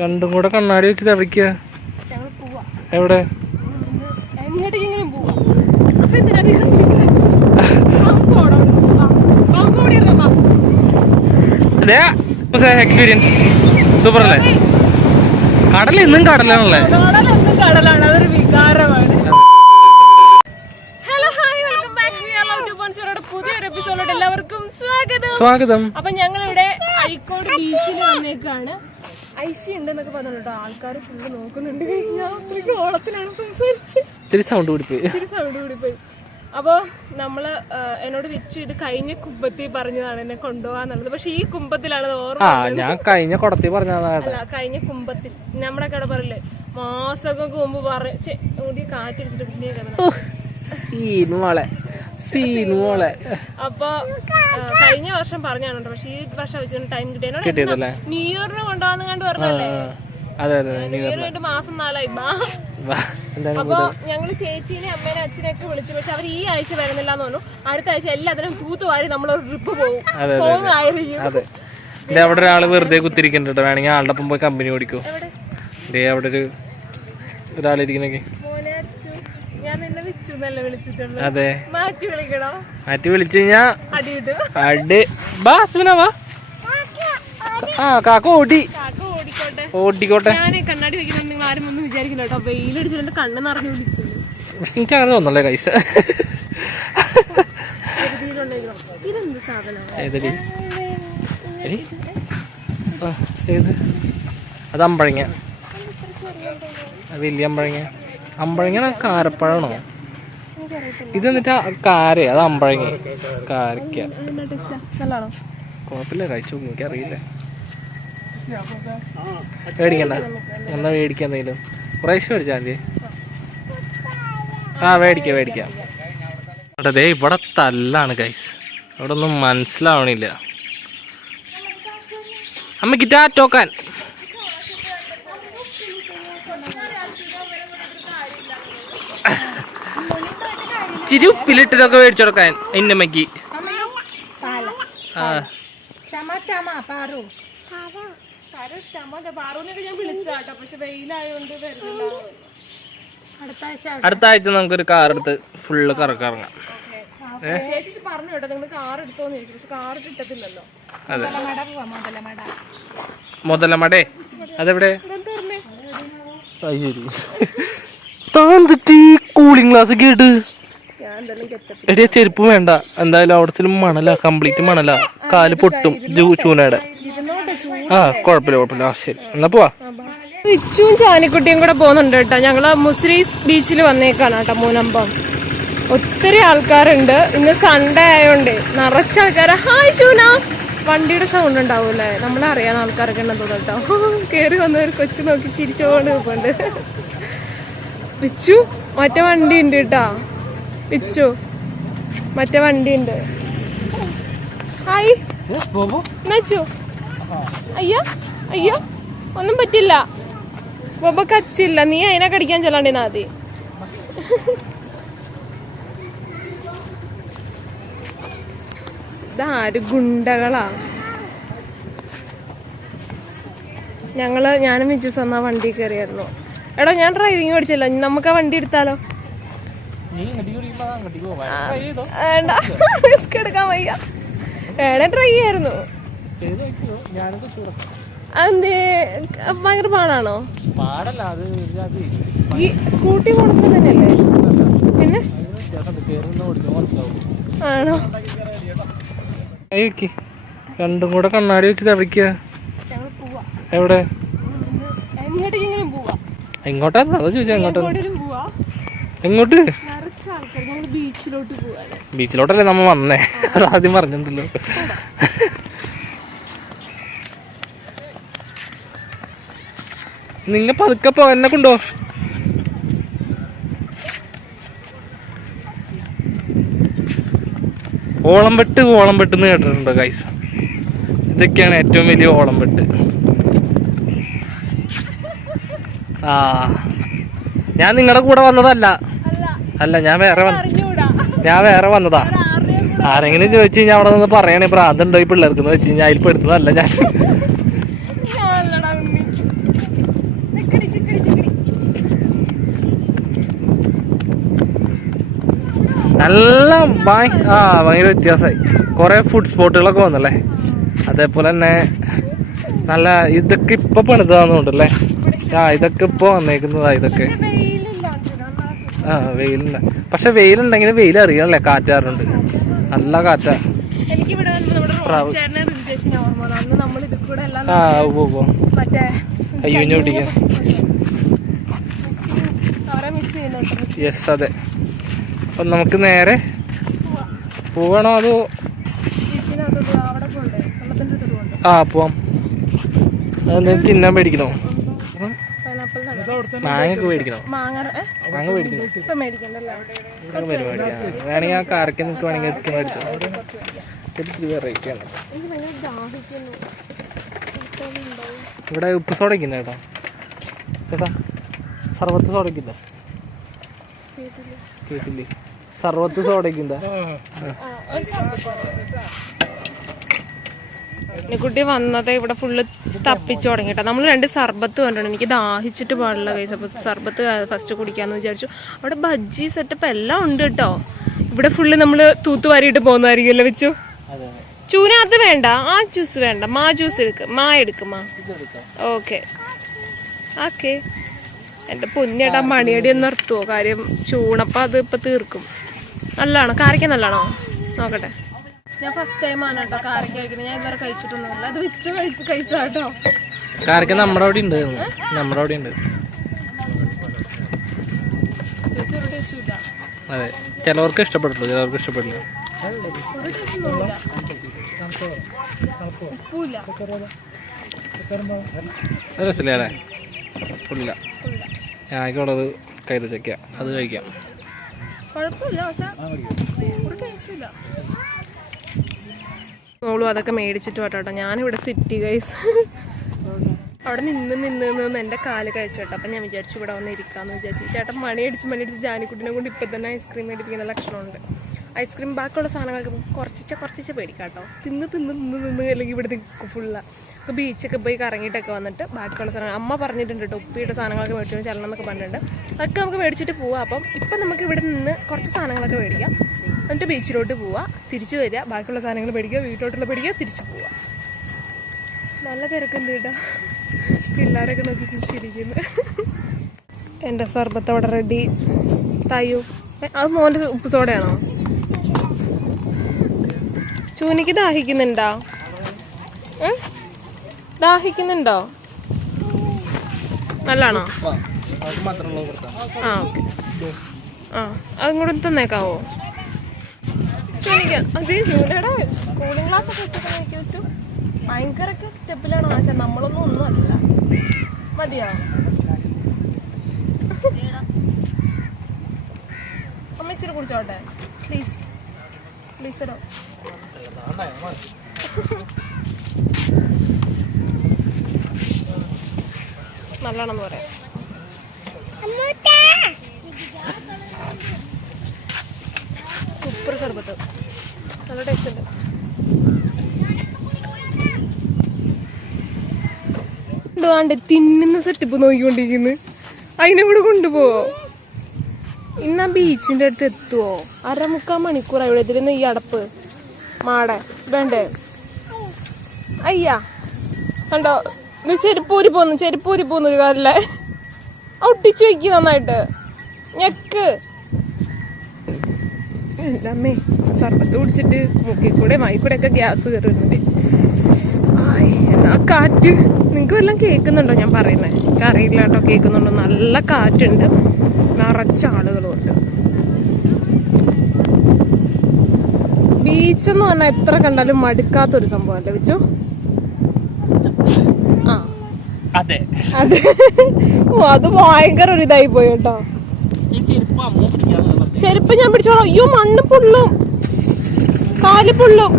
രണ്ടും കൂടെ കണ്ണാടി ഞങ്ങൾ പോവാ. എവിടെ. എക്സ്പീരിയൻസ് സൂപ്പർ അല്ലേ കടൽ ഇന്നും കടലാണല്ലേ? ഹലോ ഹായ് വെൽക്കം ബാക്ക് പുതിയൊരു എപ്പിസോഡിലോട്ട് എല്ലാവർക്കും സ്വാഗതം. സ്വാഗതം. അപ്പൊ ഞങ്ങൾ ബീച്ചിൽ വന്നേക്കാണ്. ഐശി ഉണ്ടെന്നൊക്കെ പറഞ്ഞിട്ട് ആൾക്കാർ ഫുള്ള് നോക്കുന്നുണ്ട് ഞാൻ അത്രയ്ക്ക് ഓളത്തിലാണ് സംസാരിച്ചത് സൗണ്ട് കൂടിപ്പോയി. ഇത്തിരി സൗണ്ട് കൂടി പോയി അപ്പോ നമ്മൾ ആ, എന്നോട് വെച്ചു ഇത് കഴിഞ്ഞ കുമ്പത്തിൽ പറഞ്ഞതാണ് എന്നെ കൊണ്ടുപോകാന്നുള്ളത്. പക്ഷെ ഈ കുമ്പത്തിലാണ് ഓർമ്മ ഞാൻ കഴിഞ്ഞ കുടത്തി പറഞ്ഞതാണ് കഴിഞ്ഞ കുമ്പത്തിൽ നമ്മുടെ കട പറയില്ലേ? മാസങ്ങൾക്ക് മുമ്പ് പറ ചെ, മുടി കാറ്റടിച്ചിട്ട് പിന്നെ കിടന്നു സീനു മോളെ. സീനു മോളെ. അപ്പൊ കഴിഞ്ഞ വർഷം പറഞ്ഞാണ് പക്ഷേ ഈ വർഷം വെച്ചു ടൈം കിട്ടിയതല്ലേ? ന്യൂ ഇയറിന് കൊണ്ടുപോകാന്ന് കണ്ട് പറഞ്ഞല്ലേ അതെ അതെ അതെ. ന്യൂ ഇയർ മാസം നാലായി. അപ്പൊ ഞങ്ങൾ ചേച്ചീനെ അമ്മേനെ അച്ഛനെയൊക്കെ വിളിച്ചു. പക്ഷെ അവർ ഈ ആഴ്ച വരുന്നില്ല എന്ന് പറഞ്ഞു. അടുത്ത ആഴ്ച എല്ലാത്തിനും തൂത്തുവാരി നമ്മളൊരു ട്രിപ്പ് പോകും. പോകുന്നതായിരിക്കും ഇത് അവിടെ ഒരാൾ വെറുതെ കുത്തിരിക്കുന്നുണ്ട് കേട്ടോ. വേണമെങ്കിൽ ആളുടെ ഒപ്പം പോയി കമ്പനി ഓടിക്കോ. ദേ അവിടെ ഒരു ഒരാളിരിക്കുന്നൊക്കെ മോനെ അച്ചു ഞാൻ നിന്നെ വിച്ചു എന്നല്ല വിളിച്ചിട്ടുള്ളൂ അതെ. മാറ്റി വിളിക്കണോ? മാറ്റി വിളിച്ചു കഴിഞ്ഞാ അടി. ബാ സുന വാ. ആ കാക്ക ഓടി. ഓടിക്കോട്ടെ. ഞാൻ കണ്ണാടി വെക്കുന്ന നിങ്ങൾ ആരും ഒന്നും വിചാരിക്കില്ല കേട്ടോ. വെയിലടിച്ചിട്ട് കണ്ണ് നിറഞ്ഞു വിളിക്കുന്നു. എനിക്ക് അങ്ങനെ തോന്നല്ലേ കൈസ ഇതെന്ത് സാധനം? അത് അമ്പഴങ്ങ. വലിയ അമ്പഴങ്ങ. അമ്പഴങ്ങ കാരപ്പഴമാണോ ഇത് എന്നിട്ട് കാര അത് അമ്പഴങ്ങി. കാരക്ക. കുഴപ്പമില്ല കഴിച്ചു നോക്കി എനിക്കറിയില്ല. മേടിക്കണ്ട. എന്നാ മേടിക്കാൻ എന്തെങ്കിലും. പ്രാവശ്യം മേടിച്ചാൽ മതി. ആ മേടിക്കാം മേടിക്കാം. അതെ ഇവിടെ തല്ലാണ് കൈസ് ഇവിടെ ഒന്നും മനസ്സിലാവണില്ല അമ്മയ്ക്ക് ടാറ്റോക്കാൻ ചിരി ഉപ്പിലിട്ടതൊക്കെ മേടിച്ചു കൊടുക്കാൻ വരുന്നില്ല അടുത്ത ആഴ്ച നമുക്കൊരു കാർ എടുത്ത് ഫുള്ള് കറക്കിറങ്ങാം ചേച്ചി പറഞ്ഞു കേട്ടോ നിങ്ങൾ കാർ എടുത്തോന്ന് ചോദിച്ചു പക്ഷെ കാർ കിട്ടത്തില്ലല്ലോ. അതെ. മുതലമടേ അതെവിടെ? കൂളിംഗ് ഗ്ലാസ് കേട്ട് എടിയ ചെരുപ്പ് വേണ്ട. എന്തായാലും അവിടത്തെ മണല കംപ്ലീറ്റ് മണല. കാൽ പൊട്ടും. ചൂനയുടെ. ആ കുഴപ്പമില്ല കുഴപ്പമില്ല. ആ ശരി. എന്നാ പോവാ. വിച്ചുവും ചാനിക്കുട്ടിയും കൂടെ പോകുന്നുണ്ട് കേട്ടോ. ഞങ്ങൾ മുസ്രീസ് ബീച്ചിൽ വന്നേക്കാണ് കേട്ടോ മൂന്നമ്പം. ഒത്തിരി ആൾക്കാരുണ്ട്. ഇന്ന് സൺഡേ ആയതുകൊണ്ട് നിറച്ച ആൾക്കാരെ. ഹായ് ചൂന. വണ്ടിയുടെ സൗണ്ട് ഉണ്ടാവൂലേ നമ്മളെ അറിയാവുന്ന ആൾക്കാരൊക്കെ ഉണ്ടെന്ന് തോന്നുന്നു കേട്ടോ. കേറി വന്നവർ കൊച്ചു നോക്കി ചിരിച്ചോണ്ട് നിൽപ്പുണ്ട് വിച്ചു മറ്റേ വണ്ടി ഉണ്ട് കേട്ടാ. വിച്ചു. മറ്റേ വണ്ടി ഉണ്ട് ഹായ് നച്ചു അയ്യോ അയ്യോ ഒന്നും പറ്റില്ല. ബോബ കച്ചില്ല നീ അതിനെ കടിക്കാൻ ചെല്ലാണ്ടി നാദി? ഇതാര് ഗുണ്ടകളാ? ഞങ്ങൾ ഞാനും വിജു സ്വന്ന വണ്ടി കയറിയായിരുന്നു. എടാ ഞാൻ ഡ്രൈവിംഗ് പഠിച്ചല്ലോ. നമുക്ക് ആ വണ്ടി എടുത്താലോ? വേണ്ട. റിസ്ക് എടുക്കാൻ വയ്യ. വേണേ ട്രൈ ചെയ്യായിരുന്നു. അതെന്തേ? ഭയങ്കര പാടാണോ? ഈ സ്കൂട്ടി കൊടുക്കുന്നത് തന്നെയല്ലേ? പിന്നെ? ആണോ? രണ്ടും കൂടെ കണ്ണാടി ഞങ്ങൾ പോവാ. എവിടെ? പോവാ. എങ്ങോട്ടാ? അതാ ചോദിച്ചാ എങ്ങോട്ടാ? എങ്ങോട്ട്? ബീച്ചിലോട്ട് പോവാണ് ബീച്ചിലോട്ടല്ലേ നമ്മ വന്നേ? അത് ആദ്യം പറഞ്ഞിട്ടുണ്ടല്ലോ നിങ്ങ പതുക്കെ പോ എന്നെ കൊണ്ടോ? ഓളം വെട്ട് ഓളം വെട്ട് എന്ന് കേട്ടിട്ടുണ്ടോ ഗൈസ് ഇതൊക്കെയാണ് ഏറ്റവും വലിയ ഓളം വെട്ട് ആ. ഞാൻ നിങ്ങളുടെ കൂടെ വന്നതല്ല. അല്ല. ഞാൻ വേറെ വന്ന ഞാൻ വേറെ വന്നതാ. ആരെങ്കിലും ചോദിച്ചു കഴിഞ്ഞാൽ അവിടെ നിന്ന് പറയണേ പ്രാന്തുണ്ടോ ഈ പിള്ളേർക്ക് എന്ന് വെച്ച് കഴിഞ്ഞാൽ അതിൽ പെടുത്തതല്ല ഞാൻ. നല്ല ആ ഭയങ്കര വ്യത്യാസമായി കുറെ ഫുഡ് സ്പോട്ടുകളൊക്കെ വന്നല്ലേ? അതേപോലെ തന്നെ നല്ല ഇതൊക്കെ ഇപ്പൊ പണിതാന്നുണ്ടല്ലേ? ആ ഇതൊക്കെ ഇപ്പൊ വന്നേക്കുന്നതാ ഇതൊക്കെ. ആ വെയിലുണ്ട് പക്ഷെ വെയിലുണ്ടെങ്കിൽ വെയിൽ അറിയാനല്ലേ കാറ്റാറുണ്ട് നല്ല കാറ്റാ. ആ യെസ് അതെ. അപ്പം നമുക്ക് നേരെ പോവണോ അത് ആ പോവാം. അതെന്തെങ്കിലും തിന്നാൻ മേടിക്കണോ? മാങ്ങ ഏ? മാങ്ങ മേടിക്കണോ ഇപ്പൊ മേടിക്കണ്ടല്ലേ ഇതൊക്കെ പരിപാടിയാണ് വേണമെങ്കിൽ ആ കാരക്ക നിൽക്ക് വേണമെങ്കിൽ എടുത്ത് മേടിച്ചോ ഇത്തിരി വെറൈറ്റി ആണ് എനിക്ക് ഭയങ്കര ദാഹിക്കുന്നു ഇവിടെ ഉപ്പ് സോഡ ഇരിക്കുന്ന കേട്ടോ ചേട്ടാ സർവത്ത് സോഡ ഇരിക്കില്ല കേട്ടില്ലേ സർവത്ത് സോഡ ഇരിക്കുന്ന കുട്ടി വന്നത് ഇവിടെ ഫുള്ള് തപ്പിച്ചു തുടങ്ങിട്ടോ നമ്മൾ രണ്ട് സർബത്ത് കണ്ടിട്ടുണ്ട്. എനിക്ക് ദാഹിച്ചിട്ട് പാടില്ല കൈസ് അപ്പോൾ സർബത്ത് ഫസ്റ്റ് കുടിക്കാന്ന് വിചാരിച്ചു. അവിടെ ബജ്ജി സെറ്റപ്പ് എല്ലാം ഉണ്ട് കേട്ടോ ഇവിടെ ഫുള്ള് നമ്മൾ തൂത്തുവാരിയിട്ട് പോകുന്നതായിരിക്കുമല്ലോ വെച്ചു? ചൂന അത് വേണ്ട. ആ ജ്യൂസ് വേണ്ട. മാ ജ്യൂസ് എടുക്ക്. മാ എടുക്ക് മാ. ഓക്കെ ഓക്കെ എന്റെ പൊന്നിയേട്ടാ മണിയടി ഒന്ന് നിർത്തുവോ? കാര്യം ചൂണപ്പ അത് ഇപ്പം തീർക്കും. നല്ലതാണോ? കാരക്ക നല്ലതാണോ? നോക്കട്ടെ. ഞാൻ ഫസ്റ്റ് ടൈം ആണ് കേട്ടോ കാരക്ക കഴിക്കുന്നത് ഞാൻ ഇതുവരെ കഴിച്ചിട്ടൊന്നുമില്ല. അത് വെച്ച് കഴിച്ച് കഴിച്ചാ കേട്ടോ കാരക്ക നമ്മുടെ അവിടെ ഉണ്ട്. നമ്മുടെ അവിടെ ഉണ്ട്. അതെ. ചിലവർക്ക് ഇഷ്ടപ്പെട്ടുള്ളൂ ചിലവർക്ക് ഇഷ്ടപ്പെടില്ല അത് രസമില്ല അല്ലേ? ഫുള്ളില്ല ഞാനിക്കുള്ളത് കൈതച്ചക്ക അത് കഴിക്കാം. കുഴപ്പമില്ല പക്ഷേ ഒരു മോളും അതൊക്കെ മേടിച്ചിട്ട് വട്ടോ ഞാനിവിടെ സിറ്റി ഗൈസ് അവിടെ നിന്ന് നിന്ന് നിന്ന് എന്റെ കാൽ കഴിച്ചു കേട്ടോ. അപ്പം ഞാൻ വിചാരിച്ചു ഇവിടെ വന്ന് ഇരിക്കാമെന്ന് വിചാരിച്ചു. ചേട്ടൻ മണിയടിച്ച് മണിയടിച്ച് ജാനിക്കുട്ടിനെ കൊണ്ട് ഇപ്പം തന്നെ ഐസ്ക്രീം മേടിപ്പിക്കുന്ന ലക്ഷണമുണ്ട്. ഐസ്ക്രീം ബാക്കിയുള്ള സാധനങ്ങൾക്ക് കുറച്ചിച്ച കുറച്ചിച്ച പേടിക്കാം കേട്ടോ. തിന്ന് തിന്ന് തിന്ന് തിന്ന് അല്ലെങ്കിൽ ഇവിടെ നിൽക്കും ഫുള്ളാണ് അപ്പോൾ ബീച്ചൊക്കെ പോയി കറങ്ങിയിട്ടൊക്കെ വന്നിട്ട് ബാക്കിയുള്ള സാധനങ്ങൾ അമ്മ പറഞ്ഞിട്ടുണ്ട് കേട്ടോ ഉപ്പിയുടെ സാധനങ്ങളൊക്കെ മേടിച്ചു ചെല്ലണം എന്നൊക്കെ പറഞ്ഞിട്ടുണ്ട്. അതൊക്കെ നമുക്ക് മേടിച്ചിട്ട് പോവാം. അപ്പം ഇപ്പം നമുക്ക് ഇവിടെ നിന്ന് കുറച്ച് സാധനങ്ങളൊക്കെ മേടിക്കാം. എന്നിട്ട് ബീച്ചിലോട്ട് പോവുക തിരിച്ചു വരിക. ബാക്കിയുള്ള സാധനങ്ങൾ മേടിക്കുക. വീട്ടിലോട്ടുള്ള മേടിക്കുക. തിരിച്ചു പോവുക നല്ല തിരക്കുണ്ട് കേട്ടോ പിള്ളേരൊക്കെ നോക്കി ചിരിക്കുന്നു എന്റെ സർബത്ത് അവിടെ റെഡി തായോ അത് മോന്റെ ഉപ്പ് സോഡയാണോ? ചൂനിക്ക് ദാഹിക്കുന്നുണ്ടോ? ദാഹിക്കുന്നുണ്ടോ? നല്ലാണോ ആ ഓക്കെ. ആ അതും കൂടെ തന്നേക്കാവോ? ചൂനയുടെ കൂളിംഗ് ക്ലാസ് ഒക്കെ വെച്ചിട്ട് വെച്ചു. ഭയങ്കര സ്റ്റെപ്പിലാണ് പക്ഷെ നമ്മളൊന്നും ഒന്നും അല്ല. മതിയോ? അമ്മ കുടിച്ചോട്ടെ? പ്ലീസ് പ്ലീസ് ഇടോ. നല്ലോണം പറയാം. സൂപ്പർ സർബത്ത്. നല്ല ടേസ്റ്റ് ഉണ്ട്. തിന്നുന്ന സെറ്റപ്പ് നോക്കിക്കൊണ്ടിരിക്കുന്നു. അതിനെ കൂടെ കൊണ്ടുപോവോ? ഇന്നാ ബീച്ചിന്റെ അടുത്ത് എത്തുവോ? അരമുക്കാൽ മണിക്കൂർ അവിടെ ഇതിൽ ഈ അടപ്പ്. മാടെ വേണ്ടേ? അയ്യാ. കണ്ടോ? ഇത് ചെരുപ്പൂരി പോന്നു ചെരുപ്പൂരി പോന്നു ഒരു കാലല്ലേ ഒട്ടിച്ചു വെക്കി നന്നായിട്ട്. ഞെക്ക്. അമ്മേ സർബത്ത് കുടിച്ചിട്ട് മൂക്കിൽ കൂടെ വായിക്കൂടെ ഒക്കെ ഗ്യാസ് കയറുന്നുണ്ട്. എന്നാ കാറ്റ്? നിങ്ങൾക്ക് വല്ലതും കേൾക്കുന്നുണ്ടോ ഞാൻ പറയുന്നത് എനിക്ക് അറിയില്ല കേട്ടോ കേൾക്കുന്നുണ്ടോ? നല്ല കാറ്റുണ്ട്. നിറച്ച ആളുകളുണ്ട്. ബീച്ച് എന്ന് പറഞ്ഞാൽ എത്ര കണ്ടാലും മടുക്കാത്തൊരു സംഭവമല്ലേ വെച്ചു ആ. അതെ. അതെ. ഓ അത് ഭയങ്കര ഒരു ഇതായി പോയി കേട്ടോ. ചെരുപ്പ് ഞാൻ പിടിച്ചോളാം അയ്യോ മണ്ണ് പൊള്ളും. കാൽ പൊള്ളും.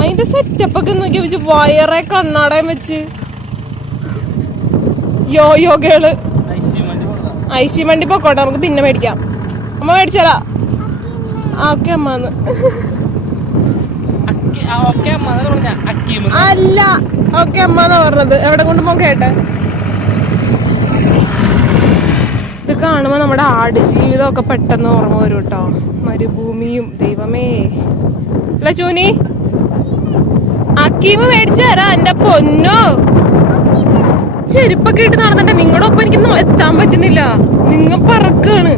അതിന്റെ സെറ്റപ്പ് ഒക്കെ നോക്കി വെച്ച് വയറെ കണ്ണാടയും വെച്ച്. യോ യോഗകൾ ഐസ് വണ്ടി പൊക്കോട്ടെ നമുക്ക് പിന്നെ മേടിക്കാം. അമ്മ മേടിച്ചാലാ ഓക്കെ അമ്മന്ന് അല്ല ഓക്കെ അമ്മ പറഞ്ഞത്. എവിടെ കൊണ്ട് പോകാൻ കേട്ടെ നമ്മുടെ ആടുജീവിതമൊക്കെ പെട്ടെന്ന് ഓർമ്മ വരും കേട്ടോ മരുഭൂമിയും ദൈവമേ. അല്ല ചൂനി. അക്കീമ് മേടിച്ചു തരാ എന്റെ പൊന്നു. ചെരുപ്പൊക്കെ ഇട്ട് നടന്നിട്ട് നിങ്ങളുടെ ഒപ്പം എനിക്ക് എത്താൻ പറ്റുന്നില്ല. നിങ്ങ പറക്കാണ്.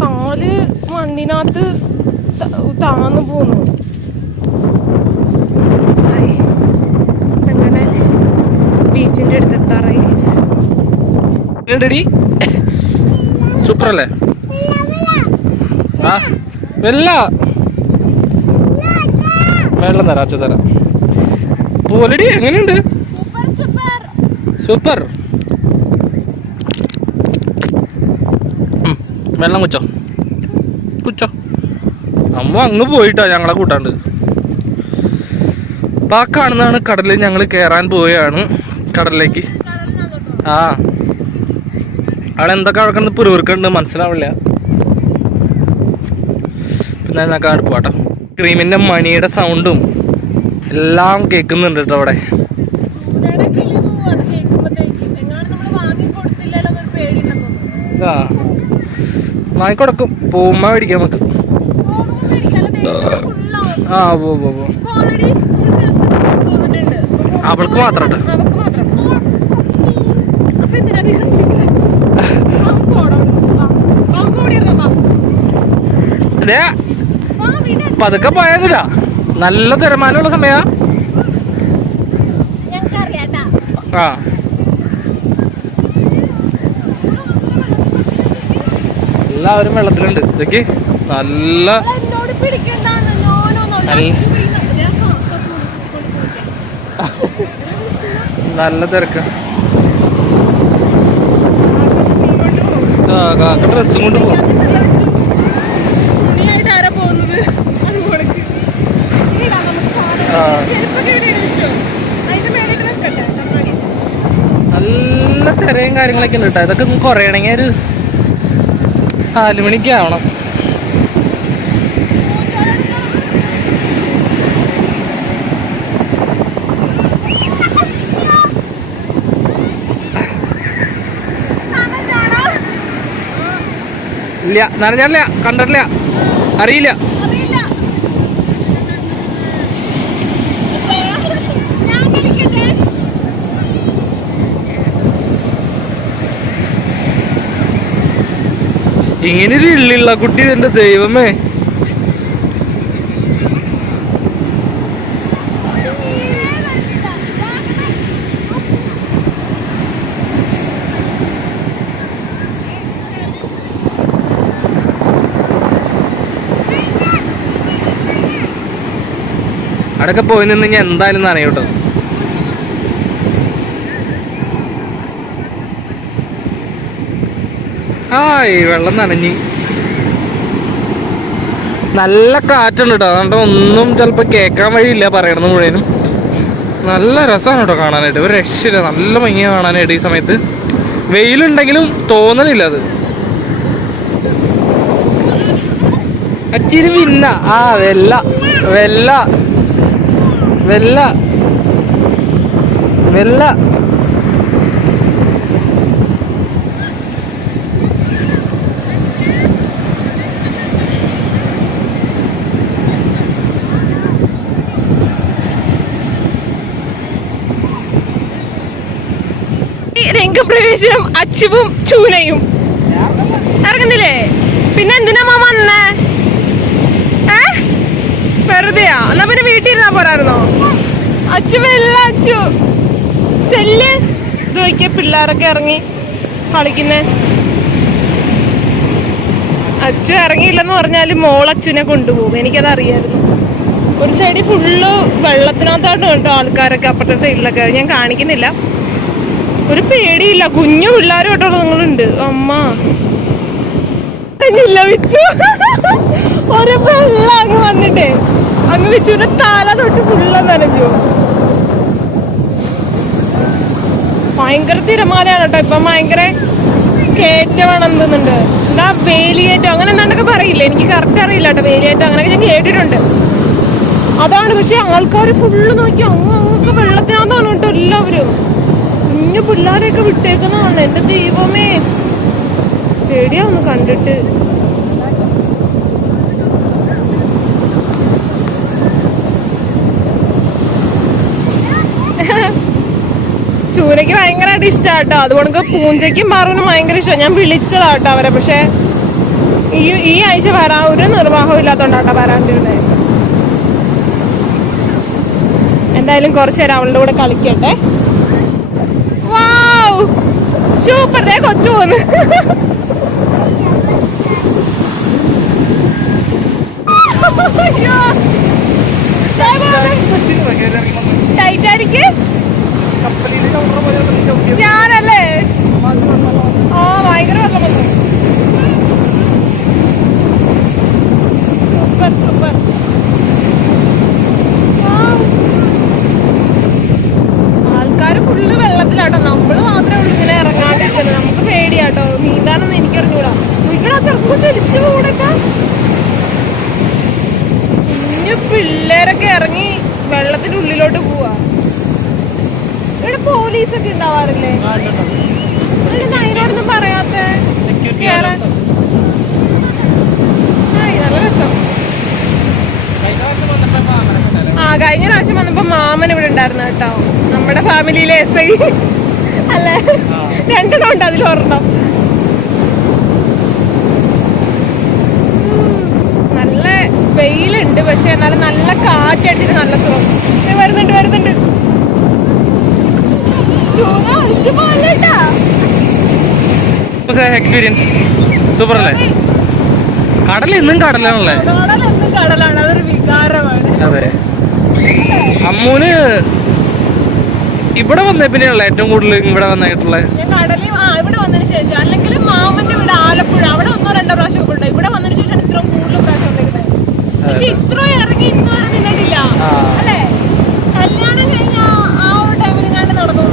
കാൽ മണ്ണിനകത്ത് താന്നു പോന്നു. ബീച്ചിന്റെ അടുത്ത് എടടി സൂപ്പർ അല്ലേ ആ വെല്ല വെള്ളം തരാം അച്ഛ തരാം. പോലടി എങ്ങനെയുണ്ട്? സൂപ്പർ. വെള്ളം കുച്ചോ? കുച്ചോ. അമ്മ അങ്ങ് പോയിട്ടാ ഞങ്ങളെ കൂട്ടാണ്ട്. ആ കാണുന്നതാണ് കടലിൽ ഞങ്ങൾ കയറാൻ പോവുകയാണ് കടലിലേക്ക്. ആ. അവിടെ എന്തൊക്കെ അവിടെ കിടന്ന് പിറുവിറുക്കുന്നുണ്ട് മനസ്സിലാവില്ല. പിന്നെ എന്നൊക്കെ അവിടെ പോട്ടെ ക്രീമിന്റെ മണിയുടെ സൗണ്ടും എല്ലാം കേൾക്കുന്നുണ്ട് കേട്ടോ അവിടെ. ആ. വാങ്ങിക്കൊടുക്കും. പൂമ്മ മേടിക്കാം നമുക്ക്. ആ പോ അവൾക്ക് മാത്രം കേട്ടോ അവക്ക് മാത്രം അപ്പൊ എന്തിനാ നീ കത്തിക്കാൻ? അവൻ പോടാ. വാ. അവൻ കൂടി ഇരുന്നോ, വാ. അതെ വാ, പിന്നെ. പതുക്കെ പോയതില്ല. നല്ല തിരമാലുള്ള സമയ. ആ. എല്ലാവരും വെള്ളത്തിലുണ്ട്. ഇതൊക്കെ നല്ല നല്ല തിരക്ക. ഡ്രസ്സും കൊണ്ട് പോകും തുണിയായിട്ട് ആരാ പോകുന്നത് അത് കൊടുക്ക്. ഇടാ, നമുക്ക് സാധനം. ആ. ചെരുപ്പൊക്കെ ഇവിടെ ഇടിച്ചോ? അതിന്റെ മേളിൽ വെക്കട്ടെ, കണ്ണാടി. നല്ല തിരയും കാര്യങ്ങളൊക്കെ ഉണ്ട് കേട്ടോ. ഇതൊക്കെ കുറയണമെങ്കിൽ ഒരു നാല് മണിക്ക് ആവണം. ഇല്ല. നനഞ്ഞില്ല കണ്ടിട്ടില്ല. അറിയില്ല അറിയില്ല. ഞാൻ കളിക്കട്ടെ ഇങ്ങനെ ഒരു ഇള്ളിള്ള കുട്ടി എന്റെ ദൈവമേ. അവിടെയൊക്കെ പോയി നിന്നെങ്കിൽ എന്തായാലും നനയും ഹായ് വെള്ളം നനഞ്ഞ്. നല്ല കാറ്റുണ്ട് കേട്ടോ അതുകൊണ്ട് ഒന്നും ചിലപ്പോൾ കേൾക്കാൻ വഴിയില്ല പറയണത് മുഴുവനും. നല്ല രസമാണ് കേട്ടോ കാണാനായിട്ട്. ഒരു രക്ഷയില്ല. നല്ല ഭംഗിയ കാണാനായിട്ട് ഈ സമയത്ത്. വെയിലുണ്ടെങ്കിലും തോന്നലില്ല അത്. അച്ചിരി പിന്ന ആ വെല്ല വെല്ല വെല്ല വെല്ല ഈ രംഗപ്രവേശനം അച്ചുവും ചൂനയും. ഇറങ്ങുന്നില്ലേ? പിന്നെ എന്തിനാ മാമ വന്നേ? ഏ? വെറുതെയാ? എന്നാ പിന്നെ വീട്ടിൽ ഇരുന്നാ പോരായിരുന്നോ? അച്ചു വെല്ല അച്ചു. ചെല്ല്. നോക്കിയ പിള്ളേരൊക്കെ ഇറങ്ങി കളിക്കുന്നേ. അച്ചു ഇറങ്ങിയില്ലെന്ന് പറഞ്ഞാൽ മോൾ അച്ഛനെ കൊണ്ടുപോകും. എനിക്കത് അറിയായിരുന്നു ഒരു സൈഡിൽ ഫുള്ള് വെള്ളത്തിനകത്തോട്ട് കണ്ടോ ആൾക്കാരൊക്കെ അപ്പുറത്തെ സൈഡിലൊക്കെ. ഞാൻ കാണിക്കുന്നില്ല. ഒരു പേടിയില്ല. കുഞ്ഞു പിള്ളേരും കേട്ടോ നിങ്ങളുണ്ട്. അമ്മ. അങ്ങ് വന്നിട്ടേ. അങ്ങ് വിച്ചുവിന്റെ തല തൊട്ട് ഫുള്ള നനഞ്ഞു. ഭയങ്കര തിരമാലയാണ് കേട്ടോ ഇപ്പൊ ഭയങ്കര കയറ്റമാണെന്ന് തോന്നുന്നുണ്ട് എന്താ വേലിയേറ്റം? അങ്ങനെ എന്താണ്ടൊക്കെ പറയില്ല? എനിക്ക് കറക്റ്റ് അറിയില്ല കേട്ടോ വേലിയേറ്റം അങ്ങനെയൊക്കെ ഞാൻ കേട്ടിട്ടുണ്ട്. അതാണ്. പക്ഷെ ആൾക്കാർ ഫുള്ള് നോക്കി അങ്ങ് അങ്ങൊക്കെ വെള്ളത്തിനാന്ന് കേട്ടോ എല്ലാവരും. കുഞ്ഞു പിള്ളേരെയൊക്കെ വിട്ടേക്കുന്നതാണ് എന്റെ ദൈവമേ. പേടിയാ ഒന്ന് കണ്ടിട്ട്. ചൂരയ്ക്ക് ഭയങ്കരമായിട്ട് ഇഷ്ടാട്ടോ. അതുകൊണ്ട് പൂഞ്ചയ്ക്കും പാറുവിനും ഭയങ്കര ഇഷ്ടമാണ് ഞാൻ വിളിച്ചതാട്ടോ അവരെ. പക്ഷെ ഈ ഈ ആഴ്ച വരാൻ ഒരു നിർവാഹവും ഇല്ലാത്തോണ്ടാട്ടോ വരാണ്ടിരുന്നത് എന്തായാലും കുറച്ചു നേരം അവളുടെ കൂടെ കളിക്കട്ടെ. സൂപ്പർ ദേ കൊച്ചു പോന്ന്. ടൈറ്റാനിക്ക് ഞാനല്ലേ? ആ ഭയങ്കര വെള്ളം വന്നു. സൂപ്പർ സൂപ്പർ ആൾക്കാർ ഫുള്ള് വെള്ളത്തിലാട്ടോ. നമ്മൾ മാത്രമേ ഉള്ളൂ ഇങ്ങനെ ഇറങ്ങാണ്ടിരിക്കുന്നത് നമുക്ക് പേടിയാട്ടോ. നീന്താനൊന്നും എനിക്കറിഞ്ഞൂടാ. ഇവിടെ ചെറുപ്പം തിരിച്ചു കൂടൊക്കെ കുഞ്ഞു പിള്ളേരൊക്കെ ഇറങ്ങി വെള്ളത്തിന്റെ ഉള്ളിലോട്ട് പോവാ. ഇവിടെ പോലീസൊക്കെ ഉണ്ടാവാറില്ലേ? അതിനോടൊന്നും പറയാത്ത? കേറാൻ ആയി, നല്ല രസം. ആ കഴിഞ്ഞ പ്രാവശ്യം വന്നപ്പോ മാമൻ ഇവിടെ ഉണ്ടായിരുന്നു കേട്ടോ. നമ്മുടെ ഫാമിലിയിലെ എസ് ഐ അല്ലേ? രണ്ടെണ്ണം ഉണ്ട് അതിൽ ഒരെണ്ണം. നല്ല വെയിലുണ്ട് പക്ഷെ എന്നാലും നല്ല കാറ്റടിച്ചിട്ട് നല്ല സുഖം. വരുന്നുണ്ട് വരുന്നുണ്ട്. എക്സ്പീരിയൻസ് സൂപ്പർ അല്ലേ? കടൽ എന്നും കടലാണല്ലേ? കടലെന്നും കടലാണ്. അതൊരു വികാരമാണ് അതെ അമ്മൂന് ഇവിടെ വന്നേ പിന്നെയുള്ള ഏറ്റവും കൂടുതൽ ഇവിടെ വന്നായിട്ടുള്ള? ഞാൻ കടലിൽ ആ ഇവിടെ വന്നതിന് ശേഷം അല്ലെങ്കിൽ മാമന്റെ ആലപ്പുഴ അവിടെ ഒന്നോ രണ്ടോ പ്രാവശ്യം ഉണ്ട്. ഇവിടെ വന്നതിന് ശേഷം ഇത്രയും കൂടുതൽ പ്രാവശ്യം വന്നിരുന്നത് പക്ഷെ ഇത്രയും ഇറങ്ങി നിന്നിട്ടില്ല. അല്ലേ? കല്യാണം കഴിഞ്ഞ ആ ഒരു ടൈമിൽ ഞാൻ നടന്നു.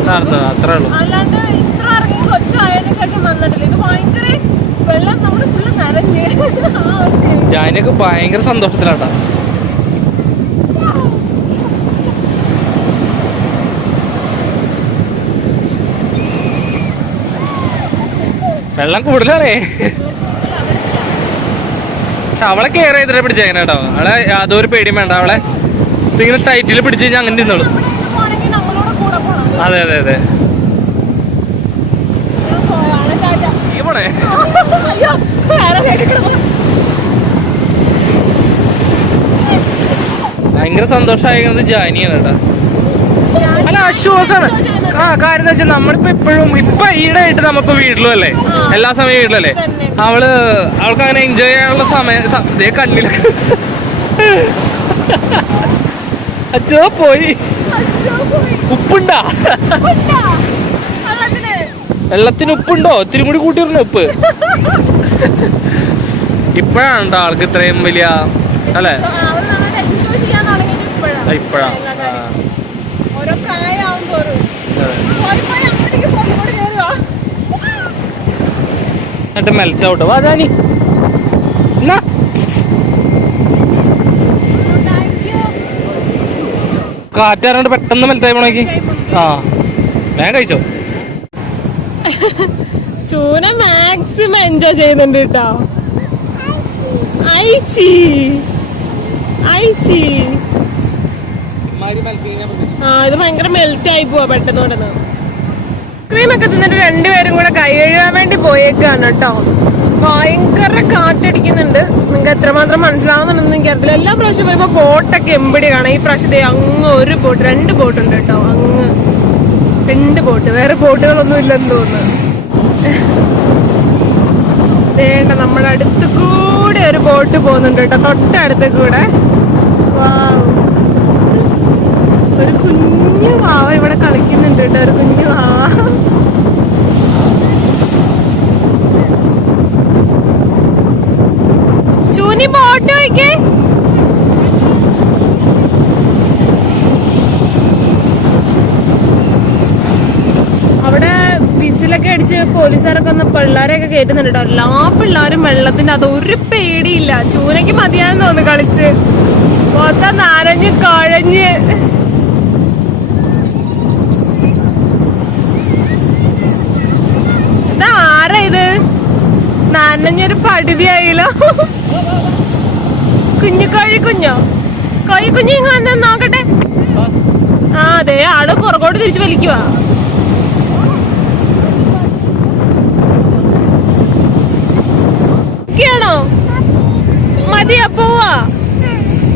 അത്രേ ഉള്ളൂ. അല്ലാണ്ട് ഇത്ര ഇറങ്ങി കൊച്ചായതിനു ശേഷം വന്നിട്ടില്ല. ഇത് ഭയങ്കര വെള്ളം നമ്മുടെ ഫുള്ള് നനഞ്ഞ്. ആ അവസ്ഥയായി ഞാനൊക്കെ ഭയങ്കര സന്തോഷത്തിലാട്ടാ. വെള്ളം കൂടുതലാണേ. പക്ഷെ അവളെ കെയർ ചെയ്തിട്ട് പിടിച്ചേക്കണ കേട്ടോ. അവളെ യാതൊരു പേടിയും വേണ്ട. അവളെ ഇങ്ങനെ ടൈറ്റിൽ പിടിച്ച് കഴിഞ്ഞാൽ അങ്ങനെ പോകണം അതെ അതെ അതെ. ഭയങ്കര സന്തോഷമായിരിക്കുന്നത് ജാനിയാണ് കേട്ടോ. അല്ല ആശ്വാസാണ് ആ കാര്യം എന്ന് വെച്ചാൽ നമ്മളിപ്പോ ഇപ്പോഴും ഇപ്പൊ ഈടെ ആയിട്ട് നമ്മളിപ്പോ വീട്ടിലും അല്ലേ? എല്ലാ സമയം വീട്ടിലല്ലേ അവൾ അവൾക്ക് അങ്ങനെ എൻജോയ് ചെയ്യാനുള്ള സമയം കണ്ണിലൊക്കെ അച്ഛോ പോയി. ഉപ്പുണ്ടാ? വെള്ളത്തിന് ഉപ്പുണ്ടോ? ഒത്തിരി കൂടി കൂട്ടിയിരുന്നു ഉപ്പ്? ഇപ്പോഴാണ് ആൾക്ക് ഇത്രയും വലിയ അല്ലേ? ആ, ഇപ്പഴാ ആ, ഓരോ പ്രായമാവും തോറും അതെ. പോയി പോയി അങ്ങോട്ടേക്ക് പോയി ഇങ്ങോട്ട് കയറുവാ എന്നിട്ട് മെൽറ്റ് ഔട്ട് വാ ജാനി എന്നാ? കാറ്റാറുണ്ട് പെട്ടെന്ന് മെൽറ്റായി പോണേക്ക്. ആ. ഞാൻ കഴിച്ചോ. ചൂന മാക്സിമം എൻജോയ് ചെയ്യുന്നുണ്ട് കേട്ടോ ഐച്ചി. ഐച്ചി. ആ ഇത് ഭയങ്കര മെൽറ്റ് ആയി പോവാ പെട്ടെന്ന് പെട്ടെന്ന് ക്രീമൊക്കെ തിന്നിട്ട് രണ്ടുപേരും കൂടെ കൈ കഴുകാൻ വേണ്ടി പോയേക്കാണ് കേട്ടോ. ഭയങ്കര കാറ്റടിക്കുന്നുണ്ട്. നിങ്ങൾക്ക് എത്രമാത്രം മനസ്സിലാവുന്നുണ്ടെന്ന് എനിക്കറിയില്ല എല്ലാ പ്രാവശ്യം വരുമ്പോ കോട്ടൊക്കെ എമ്പടി കാണാം. ഈ പ്രാവശ്യത്തെ അങ്ങ് ഒരു ബോട്ട് രണ്ട് ബോട്ട് ഉണ്ട് കേട്ടോ. അങ്ങ് രണ്ട് ബോട്ട്. വേറെ ബോട്ടുകളൊന്നും ഇല്ലെന്ന് തോന്നുന്നു. വേണ്ട നമ്മുടെ അടുത്ത് കൂടെ ഒരു ബോട്ട് പോകുന്നുണ്ട് കേട്ടോ. തൊട്ടടുത്ത് കൂടെ. ഒരു കുഞ്ഞു വാവ ഇവിടെ കളിക്കുന്നുണ്ട് കേട്ടോ. ഒരു കുഞ്ഞു വാവ. ചൂനി ബോട്ട് അവിടെ വിസിലൊക്കെ അടിച്ച് പോലീസുകാരൊക്കെ ഒന്ന് പിള്ളേരെയൊക്കെ കയറ്റുന്നുണ്ട് കേട്ടോ. എല്ലാ പിള്ളേരും വെള്ളത്തിന്റെ അത് ഒരു പേടിയില്ല. ചൂനയ്ക്ക് മതിയാന്ന് തോന്നുന്നു കളിച്ച്. മൊത്തം നനഞ്ഞ് കുഴഞ്ഞ്. നനഞ്ഞൊരു പടുതിയായില്ലോ കുഞ്ഞു കോഴി കുഞ്ഞോ? കോഴി കുഞ്ഞു ഇങ്ങ് വന്ന നോക്കട്ടെ. ആ അതെ ആൾ പുറകോട്ട് തിരിച്ചു വലിക്കുവാ. ണോ മതിയാ പോവാ.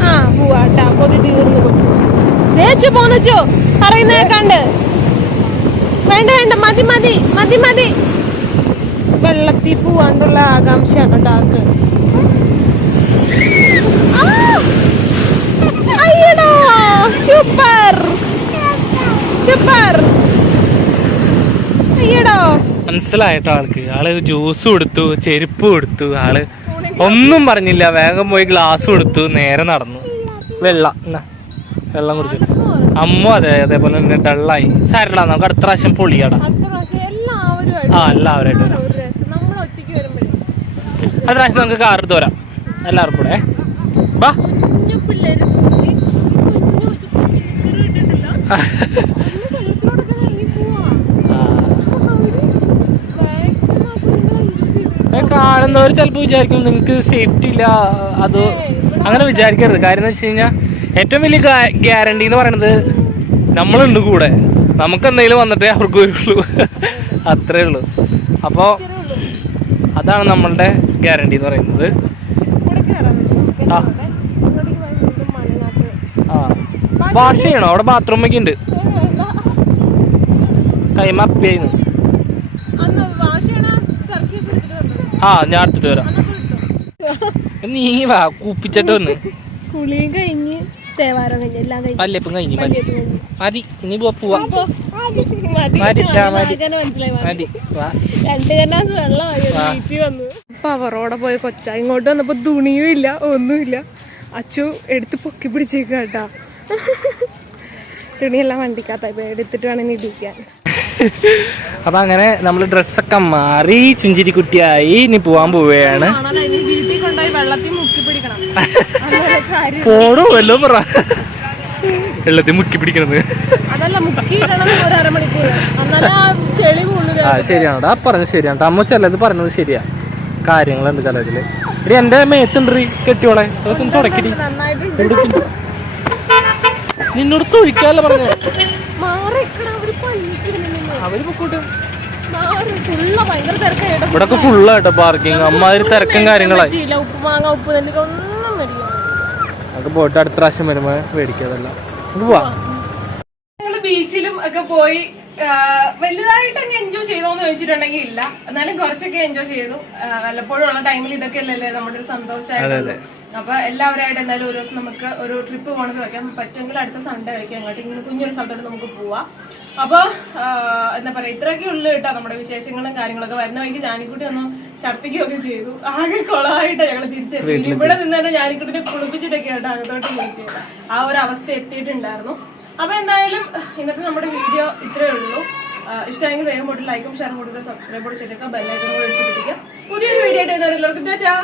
ആ പോവാട്ടാ പൊതി തീർന്നു കൊച്ചു. വേച്ചു പോന്നച്ചോ പറയുന്ന കണ്ട്. വേണ്ട വേണ്ട. മതി മതി മതി മതി. വെള്ളത്തിൽ പോവാണ്ടുള്ള ആകാംക്ഷയാണ് കേട്ടോ ആക്ക് ആ! സൂപ്പർ! സൂപ്പർ! അയ്യടോ! മനസ്സിലായിട്ടോ ആൾക്ക്? ആൾ ജ്യൂസ് കൊടുത്തു ചെരുപ്പ് കൊടുത്തു ആൾ ഒന്നും പറഞ്ഞില്ല. വേഗം പോയി ഗ്ലാസ് കൊടുത്തു നേരെ നടന്നു. വെള്ളം വെള്ളം കുടിച്ചു. അമ്മ അതെ അതേപോലെ തന്നെ ഡള്ളായി. സാരല്ല നമുക്ക് അടുത്ത പ്രാവശ്യം പൊളിയാടാ. ആ എല്ലാവരായിട്ട് അടുത്ത പ്രാവശ്യം നമുക്ക് കാർ എടുത്ത് വരാം. എല്ലാവർക്കും കൂടെ. ബാ. കാണുന്നവർ ചിലപ്പോൾ വിചാരിക്കും നിങ്ങൾക്ക് സേഫ്റ്റി ഇല്ല. അത് അങ്ങനെ വിചാരിക്കരുത്. കാര്യം എന്ന് വെച്ച് കഴിഞ്ഞാൽ ഏറ്റവും വലിയ ഗ്യാരണ്ടി എന്ന് പറയുന്നത് നമ്മളുണ്ട് കൂടെ. നമുക്ക് എന്തെങ്കിലും വന്നിട്ടേ അവർക്ക് വരുള്ളൂ അത്രേ ഉള്ളൂ. അപ്പോൾ. അതാണ് നമ്മളുടെ ഗ്യാരണ്ടി എന്ന് പറയുന്നത്. ആ. വാഷ് ചെയ്യണോ? അവിടെ ബാത്റൂം ഒക്കെ ഉണ്ട്. കൈമാപ്പിയായിരുന്നു കൈമ ആ ഞാൻ എടുത്തിട്ട് വരാം. നീങ്ങി വാ കൂപ്പിച്ചിട്ട് വന്ന്. കുളിയും കഴിഞ്ഞ് തേവാരം കഴിഞ്ഞ് എല്ലാം കഴിഞ്ഞ്. മതി ഇനി പോവാ. അവരോടെ പോയ കൊച്ച. ഇങ്ങോട്ട് വന്നപ്പോ തുണിയും ഇല്ല ഒന്നുമില്ല. അച്ചു എടുത്ത് പൊക്കി പിടിച്ചേക്ക കേട്ടാ. തുണിയെല്ലാം വണ്ടിക്കാത്ത എടുത്തിട്ട് വേണം ഇനി ഇടിക്കാൻ. അപ്പൊ അങ്ങനെ നമ്മൾ ഡ്രസ്സൊക്കെ മാറി ചുഞ്ചിരി കുട്ടിയായി ഇനി പോവാൻ പോവുകയാണ്. വീട്ടിൽ കൊണ്ടുപോയി വെള്ളത്തിൽ മുക്കി പിടിക്കണം. പോടോ വല്ലോ പറ. വെള്ളത്തിൽ മുക്കി പിടിക്കണത്. അതല്ല മുക്കി ഇടണം ഒരു അരമണിക്കൂർ. എന്നാലും ആ ആ ശരിയാണ്. ആ പറഞ്ഞത് ശരിയാണ്. അമ്മ ചിലത് പറഞ്ഞത് ശരിയാ. കാര്യങ്ങളുണ്ട് ചിലതിൽ? ഇനി എന്റെ മേത്തുണ്ട് കെട്ടിയോളെ? അതൊക്കെ തുടക്കിടി? നിന്നോട് തൊഴിക്കാല്ല പറഞ്ഞേ. അവർ പള്ളിക്കിടുന്നു അവർ പൊക്കോട്ടെ. മാറി ഫുള്ള ഭയങ്കര തിരക്കായിട്ട് ഇവിടെ ഫുള്ളാട്ടോ പാർക്കിംഗ് അമ്മാതിരി തിരക്കും കാര്യങ്ങളായി. നമുക്ക് പോയിട്ട് അടുത്ത പ്രാവശ്യം വരുമ്പോ മേടിക്കാതല്ല. ഞങ്ങൾ ബീച്ചിലും ഒക്കെ പോയി വലുതായിട്ട് അങ്ങ് എൻജോയ് ചെയ്തോന്ന് ചോദിച്ചിട്ടുണ്ടെങ്കിൽ ഇല്ല. എന്നാലും കുറച്ചൊക്കെ എൻജോയ് ചെയ്തു. വല്ലപ്പോഴും ഉള്ള ടൈമിൽ ഇതൊക്കെ അല്ലല്ലേ നമ്മുടെ ഒരു സന്തോഷമായിട്ട് അപ്പൊ എല്ലാവരായിട്ട് എന്തായാലും ഒരു ദിവസം നമുക്ക് ഒരു ട്രിപ്പ് പോകണമെന്ന് വെക്കാം. പറ്റുമെങ്കിൽ അടുത്ത സൺഡേ വെക്കാം. അങ്ങോട്ട് ഇങ്ങനെ കുഞ്ഞൊരു സ്ഥലത്തോട്ട് നമുക്ക് പോവാം. അപ്പൊ എന്താ പറയാ ഇത്രയൊക്കെ ഉള്ളു കേട്ടോ നമ്മുടെ വിശേഷങ്ങളും കാര്യങ്ങളൊക്കെ. വരുന്ന വഴിക്ക് ജാനിക്കുട്ടി ഒന്ന് ഛർദ്ദിക്കുകയൊക്കെ ചെയ്തു. ആകെ കൊളമായിട്ട് ഞങ്ങൾ തിരിച്ചെത്തി ഇവിടെ നിന്ന് തന്നെ ജാനിക്കുട്ടിനെ കുളിപ്പിച്ചിട്ടൊക്കെ ആയിട്ട് അകത്തോട്ട് നോക്കിയത്. ആ ഒരു അവസ്ഥ എത്തിയിട്ടുണ്ടായിരുന്നു. അപ്പൊ എന്തായാലും ഇന്നത്തെ നമ്മുടെ വീഡിയോ ഇത്രയേ ഉള്ളൂ. ഇഷ്ടമായെങ്കിൽ ഇഷ്ടമെങ്കിൽ വേഗം പോയിട്ട് ലൈക്കും ഷെയറും കൊടുക്കുക സബ്സ്ക്രൈബ് കൂടെ ചെയ്തേക്കാം ബെല്ലൈക്കനും കൂടി പുതിയൊരു വീഡിയോ ആയിട്ട് എല്ലാവർക്കും ടാറ്റാ.